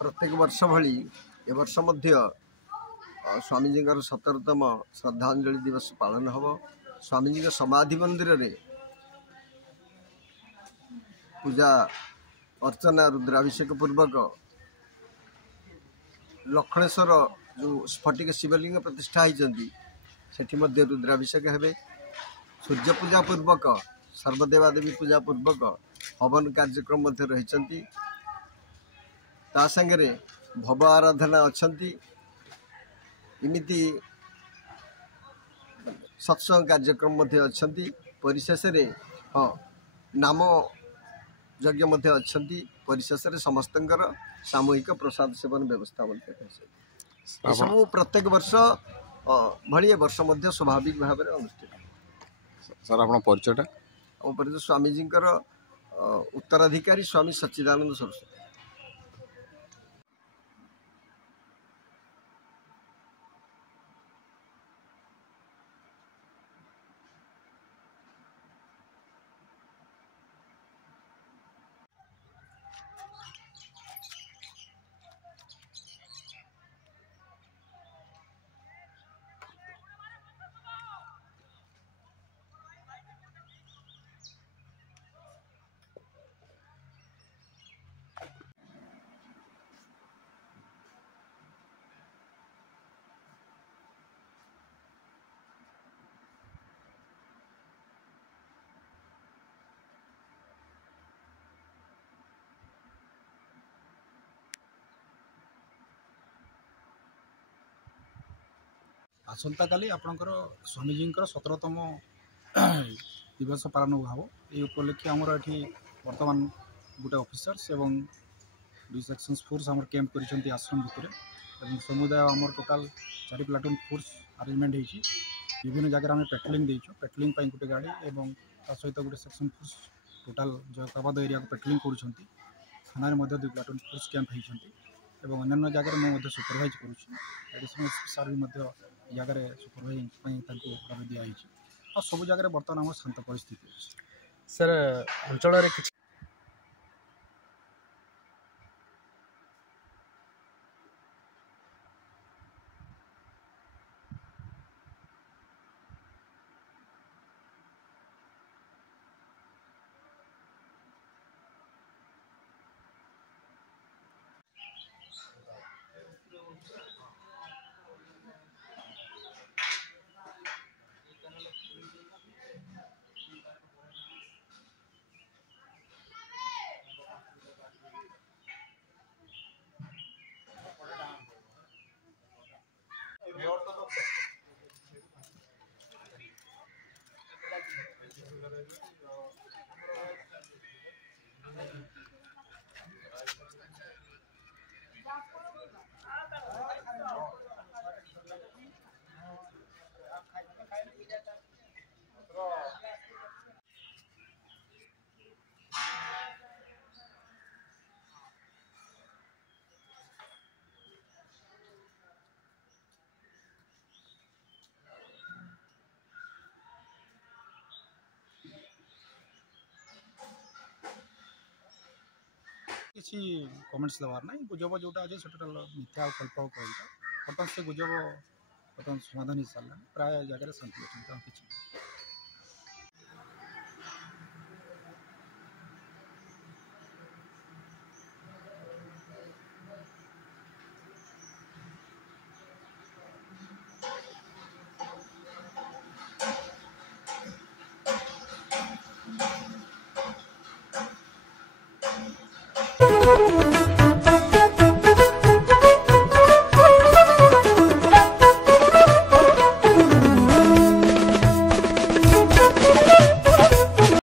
प्रत्येक वर्ष भली ए वर्ष स्वामीजी 17तम श्रद्धांजलि दिवस पालन हम। स्वामीजी समाधि मंदिर रे पूजा अर्चना रुद्राभिषेक पूर्वक लक्षणेश्वर जो स्फटिक शिवलिंग प्रतिष्ठा होती से रुद्राभिषेक हे। सूर्य पूजा पूर्वक सर्वदेवादेवी पूजा पूर्वक हवन कार्यक्रम रही सांगे भव आराधना अच्छा इमिति सत्संग कार्यक्रम अच्छा परिशेष हाँ नाम यज्ञ अच्छा परिशेष समस्त सामूहिक प्रसाद सेवन व्यवस्था सब प्रत्येक वर्ष भली वर्ष स्वाभाविक भाव में अनुष्ठित। सर आप परिचयटा? आम परिचय स्वामीजी उत्तराधिकारी स्वामी सच्चिदानंद सरस्वती। आसंता काली आपणकर स्वामीजी 17तम दिवस पालन भाव ये उपलक्षे आमर ये बर्तमान गोटे ऑफिसर्स एवं 2 सेक्शंस फोर्स आमर कैंप कर आश्रम भितर एवं समुदाय आमर टोटाल 4 प्लाटून फोर्स अरेंजमेंट होती। विभिन्न जगह आम पेट्रोलिंग देचु पेट्रोलिंग गोटे गाड़ी एवं सहित गोटे सेक्शन फोर्स टोटाल जयकाबाद एरिया को पेट्रोलिंग कर थाना 2 प्लाटून फोर्स कैंप होती एवं अन्य जगह मुझे सुपरवाइज कर जगह सुपरवाइज दिखाई और सब जगह बर्तमान आम शांत परिस्थिति सर अंचल किसी कमेंट्स देवार ना गुजब जोटा अच्छे से टोटाल मिथ्या कल्प कहता बर्तमान से गुजब बर्तमान समाधान हो सारा प्राय जगह शांति अच्छा किसी Thank you.